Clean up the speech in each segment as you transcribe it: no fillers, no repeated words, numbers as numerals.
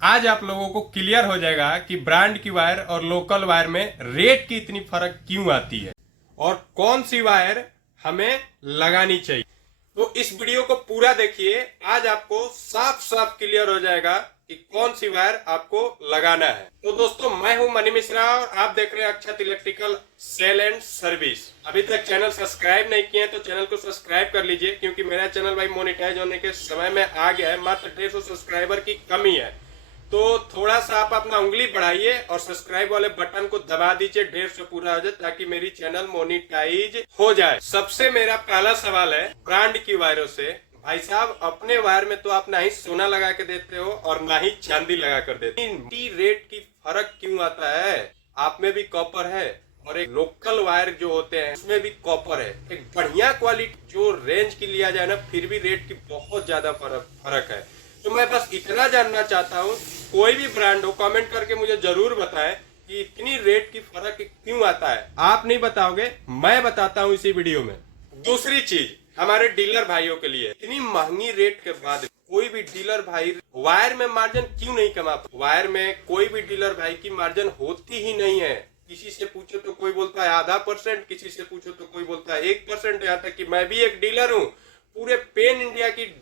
आज आप लोगों को क्लियर हो जाएगा कि ब्रांड की वायर और लोकल वायर में रेट की इतनी फर्क क्यों आती है और कौन सी वायर हमें लगानी चाहिए। तो इस वीडियो को पूरा देखिए, आज आपको साफ साफ क्लियर हो जाएगा कि कौन सी वायर आपको लगाना है। तो दोस्तों, मैं हूं मनी मिश्रा और आप देख रहे हैं अक्षत इलेक्ट्रिकल सेल एंड सर्विस। अभी तक चैनल सब्सक्राइब नहीं किए तो चैनल को सब्सक्राइब कर लीजिए, क्योंकि मेरा चैनल भाई मोनेटाइज होने के समय में आ गया है। मात्र 150 सब्सक्राइबर की कमी है, तो थोड़ा सा आप अपना उंगली बढ़ाइए और सब्सक्राइब वाले बटन को दबा दीजिए, 150 पूरा हो जाए ताकि मेरी चैनल मोनेटाइज हो जाए। सबसे मेरा पहला सवाल है ब्रांड की वायरों से। भाई साहब, अपने वायर में तो आप ना ही सोना लगा के देते हो और ना ही चांदी लगा कर देते हो। रेट की फर्क क्यों आता है? आप में भी कॉपर है और एक लोकल वायर जो होते हैं उसमें भी कॉपर है। एक बढ़िया क्वालिटी जो रेंज की लिया जाए ना, फिर भी रेट की बहुत ज्यादा फर्क है। तो मैं बस इतना जानना चाहता हूँ, कोई भी ब्रांड हो कमेंट करके मुझे जरूर बताएं कि इतनी रेट की फर्क क्यों आता है। आप नहीं बताओगे, मैं बताता हूँ इसी वीडियो में। दूसरी चीज, हमारे डीलर भाइयों के लिए इतनी महंगी रेट के बाद कोई भी डीलर भाई वायर में मार्जिन क्यों नहीं कमा? वायर में कोई भी डीलर भाई की मार्जिन होती ही नहीं है। किसी से पूछो तो कोई बोलता है ½ %, किसी से पूछो तो कोई बोलता है 1%। यहाँ तक कि मैं भी एक डीलर हूँ, पूरे पेन इंडिया की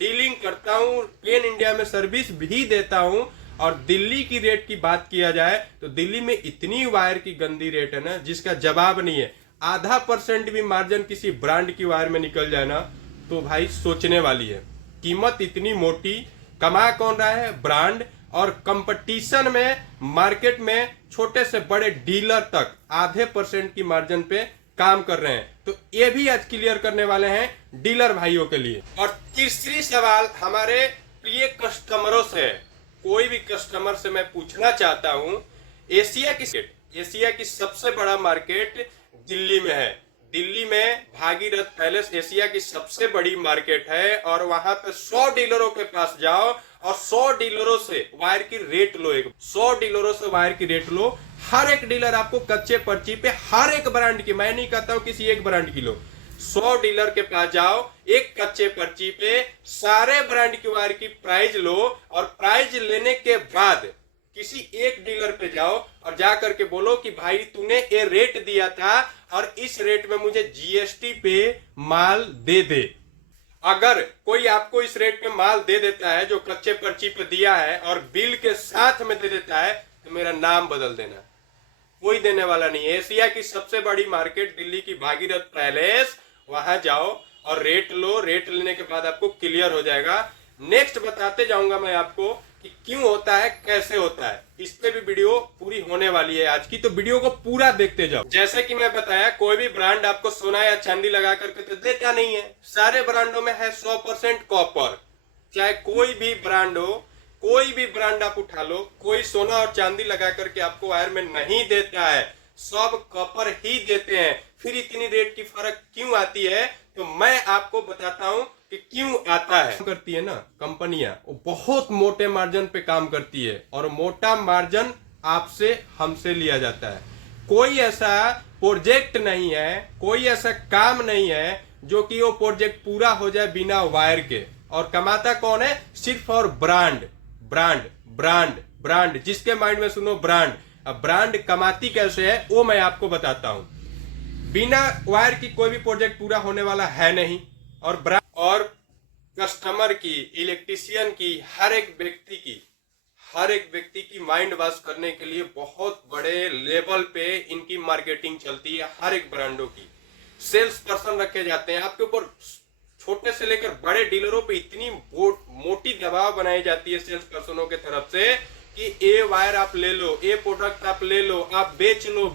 डीलिंग करता हूँ, पेन इंडिया में सर्विस भी देता हूँ। और दिल्ली की रेट की बात किया जाए तो दिल्ली में इतनी वायर की गंदी रेट है ना, जिसका जवाब नहीं है। ½ % भी मार्जिन किसी ब्रांड की वायर में निकल जाए ना, तो भाई सोचने वाली है। कीमत इतनी मोटी, कमा कौन रहा है? ब्रांड। और कंपटीशन में मार्केट में छोटे से बड़े डीलर तक ½ % की मार्जिन पे काम कर रहे हैं। तो ये भी आज क्लियर करने वाले हैं डीलर भाइयों के लिए। और तीसरी सवाल हमारे प्रिय कस्टमरों से, कोई भी कस्टमर से मैं पूछना चाहता हूं, एशिया की सबसे बड़ा मार्केट दिल्ली में है। दिल्ली में भागीरथ पैलेस एशिया की सबसे बड़ी मार्केट है और वहां पे 100 डीलरों के पास जाओ और 100 डीलरों से वायर की रेट लो। 100 डीलरों से वायर की रेट लो। हर एक डीलर आपको कच्चे पर्ची पे हर एक ब्रांड की, मैं नहीं कहता हूं किसी एक ब्रांड की लो, 100 डीलर के पास जाओ, एक कच्चे पर्ची पे सारे ब्रांड की वायर की प्राइस लो और प्राइस लेने के बाद किसी एक डीलर पे जाओ और जा करके बोलो कि भाई तूने ये रेट दिया था और इस रेट में मुझे जीएसटी पे माल दे दे। अगर कोई आपको इस रेट पे माल दे देता है जो कच्चे पर्ची पे दिया है और बिल के साथ में दे देता है, तो मेरा नाम बदल देना, कोई देने वाला नहीं है। एशिया की सबसे बड़ी मार्केट दिल्ली की भागीरथ पैलेस, वहां जाओ और रेट लो। रेट लेने के बाद आपको क्लियर हो जाएगा। नेक्स्ट बताते जाऊंगा मैं आपको कि क्यों होता है, कैसे होता है। इस पे भी वीडियो पूरी होने वाली है आज की, तो वीडियो को पूरा देखते जाओ। जैसे कि मैं बताया, कोई भी ब्रांड आपको सोना या चांदी लगा करके तो देता नहीं है। सारे ब्रांडों में है 100% कॉपर। चाहे कोई भी ब्रांड हो, कोई भी ब्रांड आप उठा लो, कोई सोना और चांदी लगा करके आपको वायर में नहीं देता है, सब कॉपर ही देते हैं। फिर इतनी रेट की फर्क क्यों आती है? तो मैं आपको बताता हूं कि क्यों आता है। करती है ना कंपनियां, वो बहुत मोटे मार्जिन पे काम करती है और मोटा मार्जिन आपसे हमसे लिया जाता है। कोई ऐसा प्रोजेक्ट नहीं है, कोई ऐसा काम नहीं है जो कि वो प्रोजेक्ट पूरा हो जाए बिना वायर के। और कमाता कौन है? सिर्फ और ब्रांड ब्रांड ब्रांड ब्रांड। जिसके माइंड में सुनो ब्रांड। अब ब्रांड कमाती कैसे है वो मैं आपको बताता हूं। बिना वायर की कोई भी प्रोजेक्ट पूरा होने वाला है नहीं। और ब्रांड और कस्टमर की, इलेक्ट्रिशियन की, हर एक व्यक्ति की माइंड वॉश करने के लिए बहुत बड़े लेवल पे इनकी मार्केटिंग चलती है। हर एक ब्रांडों की सेल्स पर्सन रखे जाते हैं। आपके ऊपर छोटे से लेकर बड़े डीलरों पे इतनी मोटी दबाव बनाई जाती है सेल्स पर्सनों के तरफ से कि ये वायर आप ले लो, ये प्रोडक्ट आप ले लो, आप बेच लो,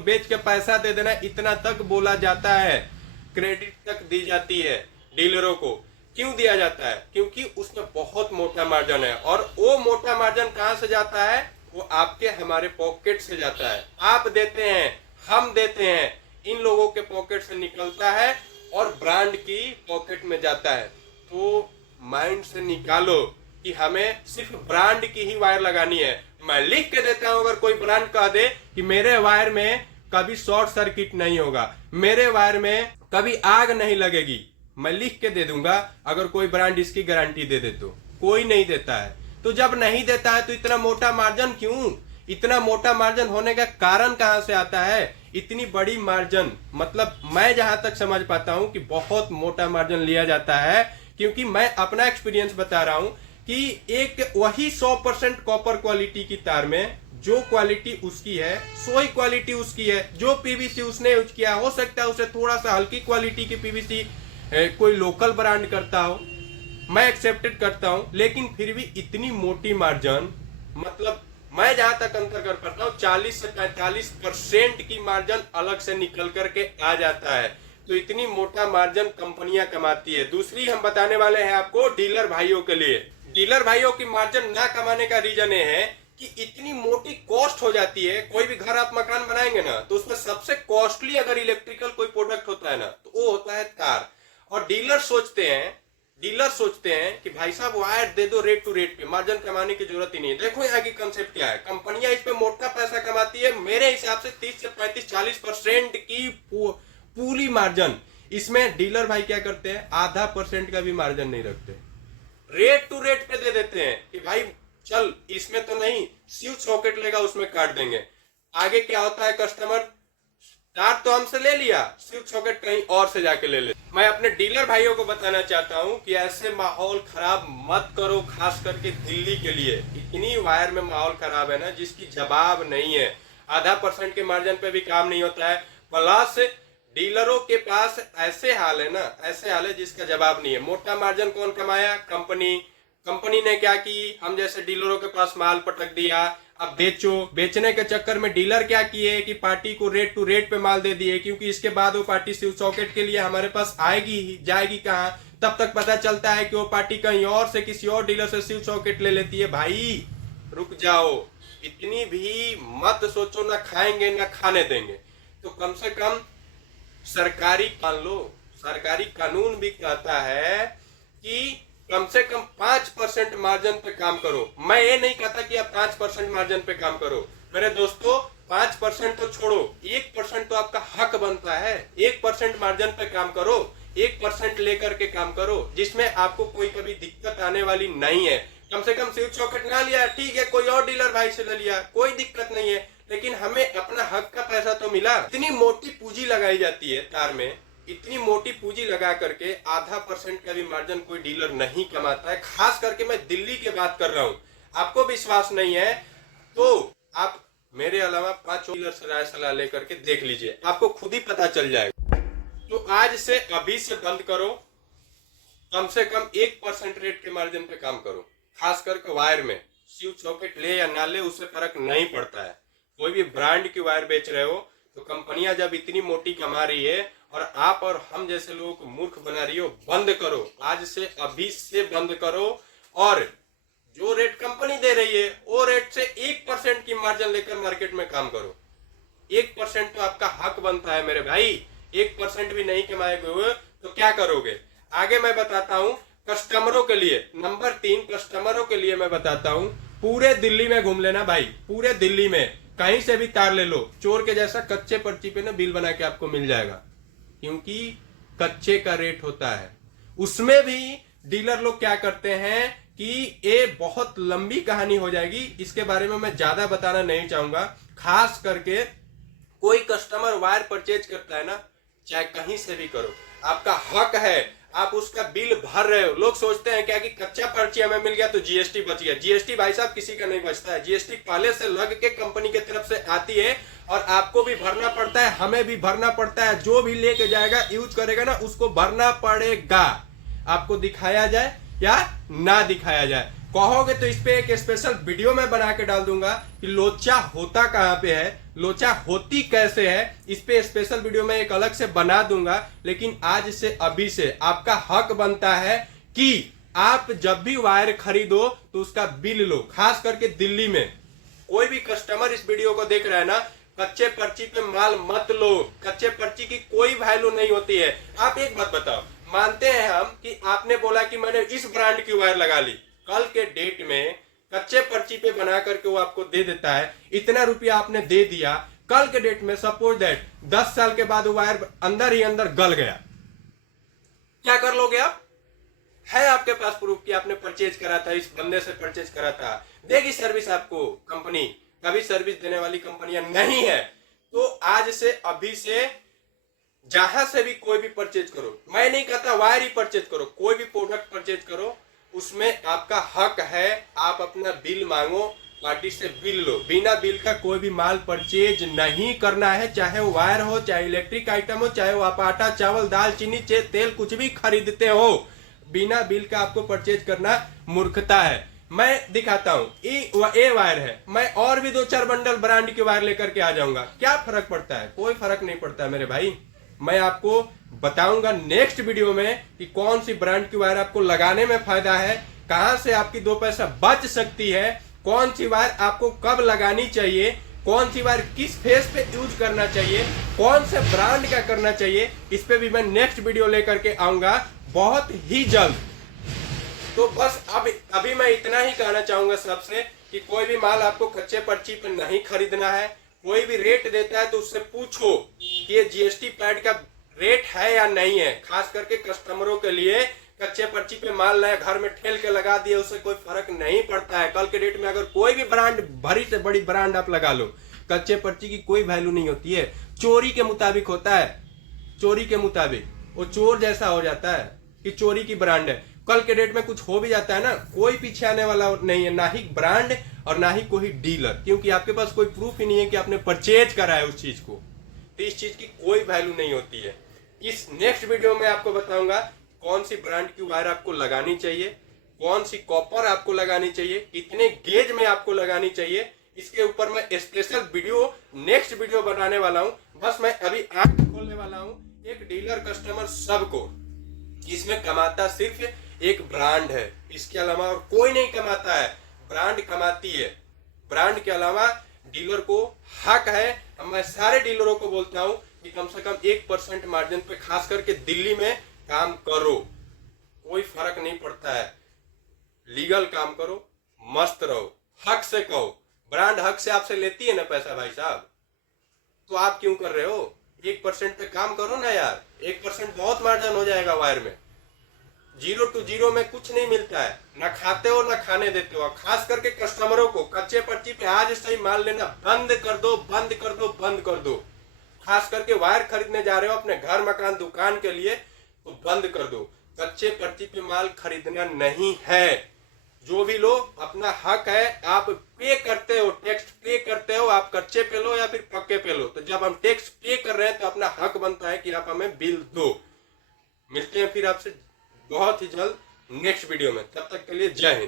बेच के पैसा दे देना, इतना तक बोला जाता है। क्रेडिट तक दी जाती है डीलरों को। क्यों दिया जाता है? क्योंकि उसमें बहुत मोटा मार्जिन है। और वो मोटा मार्जिन कहां से जाता है? वो आपके हमारे पॉकेट से जाता है। आप देते हैं, हम देते हैं, इन लोगों के पॉकेट से निकलता है और ब्रांड की पॉकेट में जाता है। तो माइंड से निकालो कि हमें सिर्फ ब्रांड की ही वायर लगानी है। मैं लिख के देता हूं, अगर कोई ब्रांड कह दे कि मेरे वायर में कभी शॉर्ट सर्किट नहीं होगा, मेरे वायर में कभी आग नहीं लगेगी, मैं लिख के दे दूंगा। अगर कोई ब्रांड इसकी गारंटी दे दे तो कोई नहीं देता है। तो जब नहीं देता है तो इतना मोटा मार्जिन क्यों? इतना मोटा मार्जिन होने का कारण कहां से आता है? इतनी बड़ी मार्जिन, मतलब मैं जहां तक समझ पाता हूं कि बहुत मोटा मार्जिन लिया जाता है, क्योंकि मैं अपना एक्सपीरियंस बता रहा हूं कि एक वही 100% कॉपर क्वालिटी की तार में जो क्वालिटी उसकी है, सो ही क्वालिटी उसकी है। जो पीवीसी उसने यूज किया, हो सकता है उसे थोड़ा सा हल्की क्वालिटी की पीवीसी कोई लोकल ब्रांड करता हो, मैं एक्सेप्टेड करता हूं, लेकिन फिर भी इतनी मोटी मार्जिन, मतलब मैं जहां तक अंतर कर पाता हूं 40 से 45% की मार्जिन अलग से निकल करके आ जाता है। तो इतनी मोटा मार्जिन कंपनियां कमाती है। दूसरी हम बताने वाले हैं आपको डीलर भाइयों के लिए। डीलर भाइयों की मार्जिन ना कमाने का रीजन ये है कि इतनी मोटी कॉस्ट हो जाती है। कोई भी घर आप मकान बनाएंगे ना, तो उसमें सबसे कॉस्टली अगर इलेक्ट्रिकल कोई प्रोडक्ट होता है ना, तो वो होता है तार। और डीलर सोचते हैं कि भाई साहब वायर दे दो रेट टू रेट पे, मार्जिन कमाने की जरूरत ही नहीं है। देखो यहाँ की कंसेप्ट क्या है, कंपनियां इस पे मोटा पैसा कमाती है। मेरे हिसाब से 30 से 35-40% की पूरी मार्जिन। इसमें डीलर भाई क्या करते हैं, आधा % का भी मार्जिन नहीं रखते, रेट टू रेट पे दे देते हैं कि भाई चल इसमें तो नहीं, स्विच सॉकेट लेगा उसमें काट देंगे। आगे क्या होता है, कस्टमर तार तो हमसे ले लिया, स्विच सॉकेट कहीं और से जाके ले ले। मैं अपने डीलर भाइयों को बताना चाहता हूं कि ऐसे माहौल खराब मत करो, खास करके दिल्ली के लिए। इतनी वायर में माहौल खराब है ना जिसकी जवाब नहीं है। आधा % के मार्जिन पे भी काम नहीं होता है, प्लस डीलरों के पास ऐसे हाल है जिसका जवाब नहीं है। मोटा मार्जिन कौन कमाया? कंपनी ने क्या की, हम जैसे डीलरों के पास माल पटक दिया, अब बेचने के चक्कर में डीलर क्या किए कि पार्टी को रेट टू रेट पे माल दे दिए, क्योंकि इसके बाद वो पार्टी स्विच सॉकेट के लिए हमारे पास आएगी ही, जाएगी कहाँ? तब तक पता चलता है कि वो पार्टी कहीं और से किसी और डीलर से स्विच सॉकेट ले लेती है। भाई रुक जाओ, इतनी भी मत सोचो, ना खाएंगे ना खाने देंगे। तो कम से कम सरकारी कानून भी कहता है कि कम से कम 5% मार्जिन पे काम करो। मैं ये नहीं कहता कि आप 5% मार्जिन पे काम करो मेरे दोस्तों, 5% तो छोड़ो, 1% तो आपका हक बनता है। 1% मार्जिन पे काम करो, 1% लेकर के काम करो, जिसमें आपको कोई कभी दिक्कत आने वाली नहीं है। कम से कम स्विच सॉकेट ना लिया, ठीक है, कोई और डीलर भाई से ले लिया, कोई दिक्कत नहीं है, लेकिन हमें अपना हक का पैसा तो मिला। इतनी मोटी पूंजी लगाई जाती है तार में, इतनी मोटी पूंजी लगा करके आधा % का भी मार्जिन कोई डीलर नहीं कमाता है। खास करके मैं दिल्ली की बात कर रहा हूं। आपको विश्वास नहीं है तो आप मेरे अलावा 5 डीलर से राय सलाह लेकर के देख लीजिए, आपको खुद ही पता चल जाएगा। तो आज से अभी से बंद करो, कम से कम 1% रेट के मार्जिन पे काम करो। खास करके वायर में स्विच सॉकेट ले या ना ले उससे फर्क नहीं पड़ता है। कोई भी ब्रांड की वायर बेच रहे हो तो कंपनियां जब इतनी मोटी कमा रही है और आप और हम जैसे लोगों को मूर्ख बना रही हो, बंद करो, आज से अभी से बंद करो। और जो रेट कंपनी दे रही है वो रेट से 1% की मार्जिन लेकर मार्केट में काम करो। 1% तो आपका हक बनता है मेरे भाई। 1% भी नहीं कमाएगे हुए तो क्या करोगे? आगे मैं बताता हूं कस्टमरों के लिए। नंबर 3 कस्टमरों के लिए मैं बताता हूं, पूरे दिल्ली में घूम लेना भाई, पूरे दिल्ली में कहीं से भी तार ले लो, चोर के जैसा कच्चे पर्ची पे ना बिल बना के आपको मिल जाएगा, क्योंकि कच्चे का रेट होता है। उसमें भी डीलर लोग क्या करते हैं कि ये बहुत लंबी कहानी हो जाएगी, इसके बारे में मैं ज्यादा बताना नहीं चाहूंगा। खास करके कोई कस्टमर वायर परचेज करता है ना, चाहे कहीं से भी करो, आपका हक है, आप उसका बिल भर रहे हो। लोग सोचते हैं क्या कि कच्चा पर्ची हमें मिल गया तो जीएसटी बच गया। जीएसटी भाई साहब किसी का नहीं बचता है। जीएसटी पहले से लग के कंपनी की तरफ से आती है और आपको भी भरना पड़ता है, हमें भी भरना पड़ता है। जो भी लेके जाएगा यूज करेगा ना, उसको भरना पड़ेगा, आपको दिखाया जाए या ना दिखाया जाए। कहोगे तो इस पे एक स्पेशल वीडियो मैं बना के डाल दूंगा कि लोचा होता कहां पे है, लोचा होती कैसे है। इस पे स्पेशल वीडियो में एक अलग से बना दूंगा। लेकिन आज से अभी से आपका हक बनता है कि आप जब भी वायर खरीदो तो उसका बिल लो। खास करके दिल्ली में कोई भी कस्टमर इस वीडियो को देख रहा है ना, कच्चे पर्ची पे माल मत लो। कच्चे पर्ची की कोई वैल्यू नहीं होती है। आप एक बात बताओ, मानते हैं हम कि आपने बोला कि मैंने इस ब्रांड की वायर लगा ली, कल के डेट में कच्चे पर्ची पे बना करके वो आपको दे देता है, इतना रुपया आपने दे दिया, कल के डेट में सपोज दैट 10 साल के बाद वो वायर अंदर ही अंदर गल गया, क्या कर लोगे आप? है आपके पास प्रूफ कि आपने परचेज करा था, इस बंदे से परचेज करा था, देगी सर्विस आपको कंपनी। कभी सर्विस देने वाली कंपनियां नहीं है। तो आज से अभी से जहां से भी कोई भी परचेज करो, मैं नहीं कहता वायर ही परचेज करो, कोई भी प्रोडक्ट परचेज करो, उसमें आपका हक है। आप अपना बिल मांगो, पार्टी से बिल लो। बिना बिल का कोई भी माल परचेज नहीं करना है, चाहे वो वायर हो, चाहे इलेक्ट्रिक आइटम हो, चाहे वो आप आटा चावल दाल चीनी तेल कुछ भी खरीदते हो, बिना बिल का आपको परचेज करना मूर्खता है। मैं दिखाता हूँ, ए वायर है, मैं और भी 2-4 बंडल ब्रांड के वायर लेकर के आ जाऊंगा। क्या फर्क पड़ता है? कोई फर्क नहीं पड़ता है मेरे भाई। मैं आपको बताऊंगा नेक्स्ट वीडियो में कि कौन सी ब्रांड की वायर आपको लगाने में फायदा है, कहां से आपकी 2 पैसा बच सकती है, कौन सी वायर आपको कब लगानी चाहिए, कौन सी वायर किस फेस पे यूज करना चाहिए, कौन से ब्रांड का करना चाहिए, इस पे भी मैं नेक्स्ट वीडियो लेकर के आऊंगा बहुत ही जल्द। तो बस अभी मैं इतना ही कहना चाहूंगा सबसे कि कोई भी माल आपको कच्चे पर्ची पे नहीं खरीदना है। कोई भी रेट देता है तो उससे पूछो कि ये जीएसटी पैड का रेट है या नहीं है। खास करके कस्टमरों के लिए कच्चे पर्ची पे माल नया घर में ठेल के लगा दिए, उससे कोई फर्क नहीं पड़ता है। कल के डेट में अगर कोई भी ब्रांड, बड़ी से बड़ी ब्रांड आप लगा लो, कच्चे पर्ची की कोई वैल्यू नहीं होती है। चोरी के मुताबिक होता है, चोरी के मुताबिक वो चोर जैसा हो जाता है कि चोरी की ब्रांड है। कल के डेट में कुछ हो भी जाता है ना, कोई पीछे आने वाला नहीं है, ना ही ब्रांड और ना ही कोई डीलर, क्योंकि आपके पास कोई प्रूफ ही नहीं है कि आपने परचेज करा है उस चीज को। तो इस चीज की कोई वैल्यू नहीं होती है। इस नेक्स्ट वीडियो में आपको बताऊंगा कौन सी ब्रांड की वायर आपको लगानी चाहिए, कौन सी कॉपर आपको लगानी चाहिए, कितने गेज में आपको लगानी चाहिए। इसके ऊपर मैं स्पेशल वीडियो नेक्स्ट वीडियो बनाने वाला हूं। बस मैं अभी आंख खोलने वाला हूं एक डीलर कस्टमर सबको। इसमें कमाता सिर्फ एक ब्रांड है, इसके अलावा और कोई नहीं कमाता है। ब्रांड कमाती है, ब्रांड के अलावा डीलर को हक है। मैं सारे डीलरों को बोलता हूं कि कम से कम 1% मार्जिन पे खास करके दिल्ली में काम करो, कोई फर्क नहीं पड़ता है। लीगल काम करो, मस्त रहो, हक से कहो। ब्रांड हक से आपसे लेती है ना पैसा भाई साहब, तो आप क्यों कर रहे हो? 1% पे काम करो ना यार। 1% बहुत मार्जिन हो जाएगा वायर में। 0 to 0 में कुछ नहीं मिलता है, ना खाते हो ना खाने देते हो। खास करके कस्टमरों को कच्चे पर्ची पे आज सही माल लेना बंद कर दो, बंद कर दो, बंद कर दो। खास करके वायर खरीदने जा रहे हो अपने घर मकान दुकान के लिए, तो बंद कर दो। कच्चे पर्ची पे माल खरीदना नहीं है। जो भी लो अपना हक है, आप पे करते हो, टैक्स पे करते हो, आप कच्चे पे लो या फिर पक्के पे लो। तो जब हम टैक्स पे कर रहे हैं तो अपना हक बनता है कि आप हमें बिल दो। मिलते हैं फिर आपसे बहुत ही जल्द नेक्स्ट वीडियो में, तब तक के लिए जय हिंद।